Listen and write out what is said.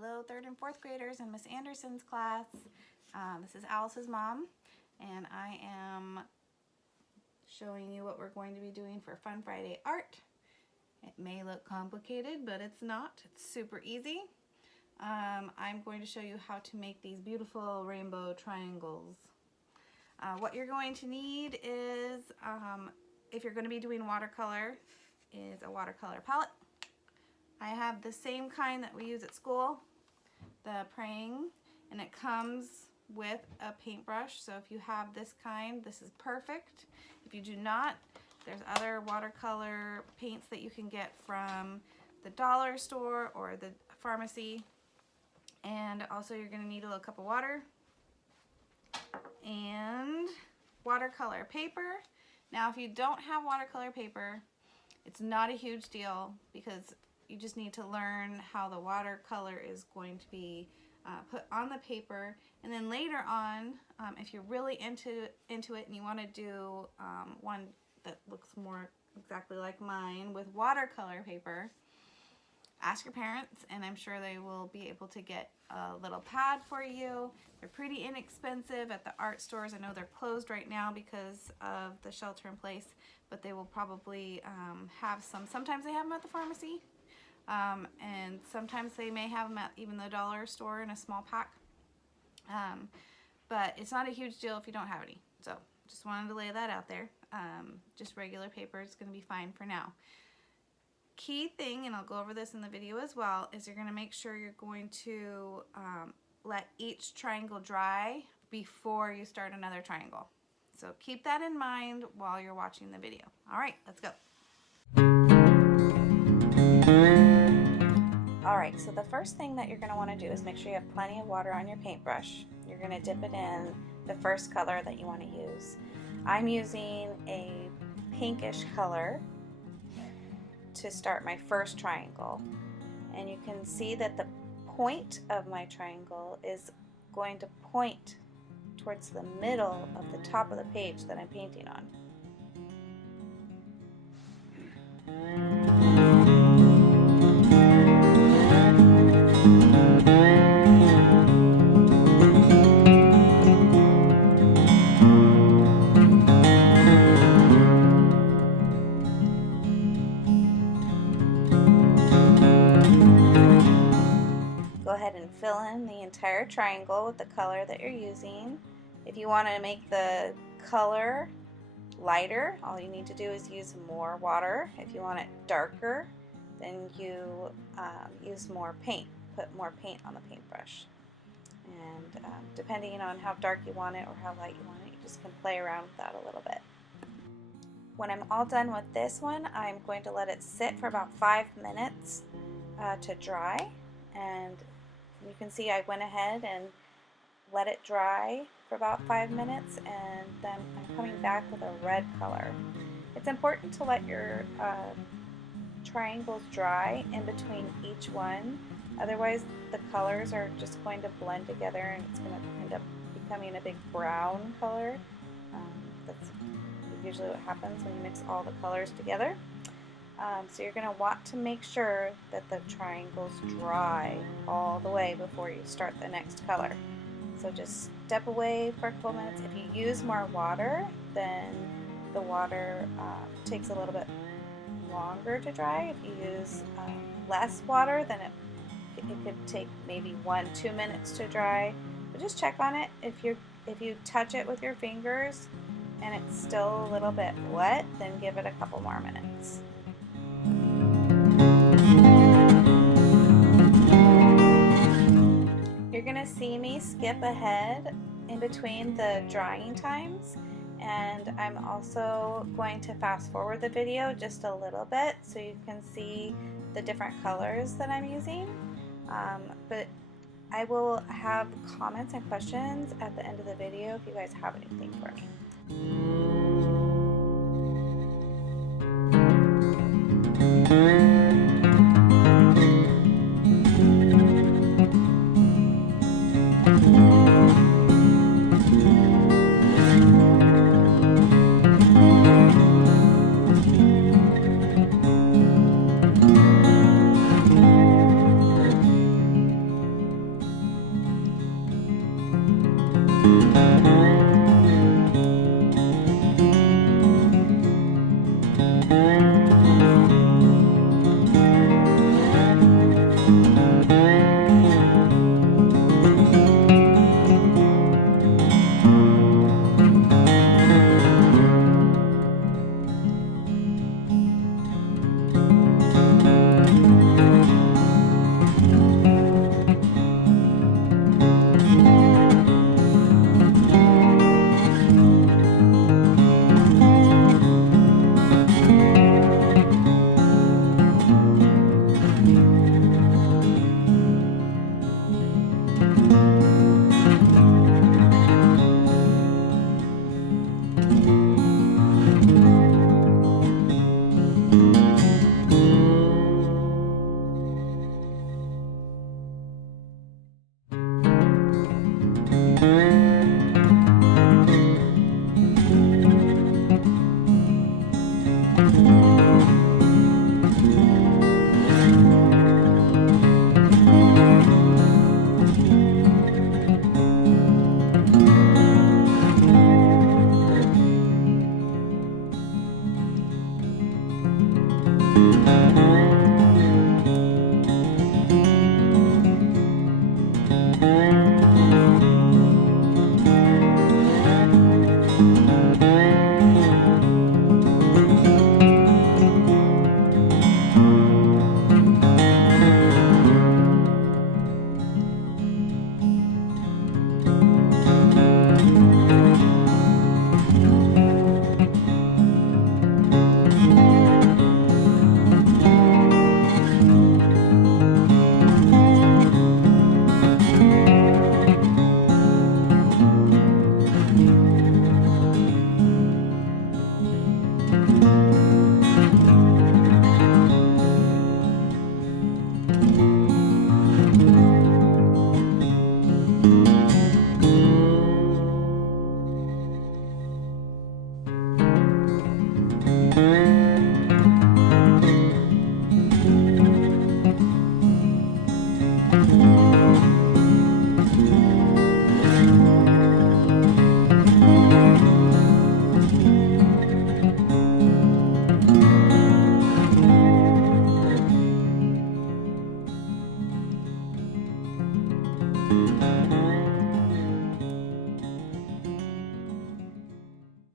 Hello, 3rd and 4th graders in Miss Anderson's class. This is Alice's mom, and I am showing you what we're going to be doing for Fun Friday art. It may look complicated, but it's not. It's super easy. I'm going to show you how to make these beautiful rainbow triangles. What you're going to need is, if you're going to be doing watercolor, is a watercolor palette. I have the same kind that we use at school, the Prang, and it comes with a paintbrush. So if you have this kind, this is perfect. If you do not, there's other watercolor paints that you can get from the dollar store or the pharmacy. And also you're going to need a little cup of water and watercolor paper. Now if you don't have watercolor paper, it's not a huge deal because you just need to learn how the watercolor is going to be put on the paper, and then later on, if you're really into it and you want to do one that looks more exactly like mine with watercolor paper, ask your parents and I'm sure they will be able to get a little pad for you. They're pretty inexpensive at the art stores. I know they're closed right now because of the shelter in place, but they will probably have some. Sometimes they have them at the pharmacy. And sometimes they may have them at even the dollar store in a small pack, but it's not a huge deal if you don't have any. So just wanted to lay that out there. Just regular paper is going to be fine for now. Key thing, and I'll go over this in the video as well, is you're going to make sure you're going to let each triangle dry before you start another triangle. So keep that in mind while you're watching the video. All right, let's go. Alright, so the first thing that you're going to want to do is make sure you have plenty of water on your paintbrush. You're going to dip it in the first color that you want to use. I'm using a pinkish color to start my first triangle. And you can see that the point of my triangle is going to point towards the middle of the top of the page that I'm painting on. Go ahead and fill in the entire triangle with the color that you're using. If you want to make the color lighter, all you need to do is use more water. If you want it darker, then you use more paint. Put more paint on the paintbrush. And depending on how dark you want it or how light you want it, you just can play around with that a little bit. When I'm all done with this one, I'm going to let it sit for about 5 minutes to dry. And you can see I went ahead and let it dry for about 5 minutes, and then I'm coming back with a red color. It's important to let your triangles dry in between each one, otherwise the colors are just going to blend together and it's going to end up becoming a big brown color. That's usually what happens when you mix all the colors together. So you're going to want to make sure that the triangles dry all the way before you start the next color. So just step away for a couple minutes. If you use more water, then the water takes a little bit longer to dry. If you use less water, then it could take maybe 1-2 minutes to dry. But just check on it. If you touch it with your fingers and it's still a little bit wet, then give it a couple more minutes. You're going to see me skip ahead in between the drying times, and I'm also going to fast forward the video just a little bit so you can see the different colors that I'm using. But I will have comments and questions at the end of the video if you guys have anything for me. Mm-hmm.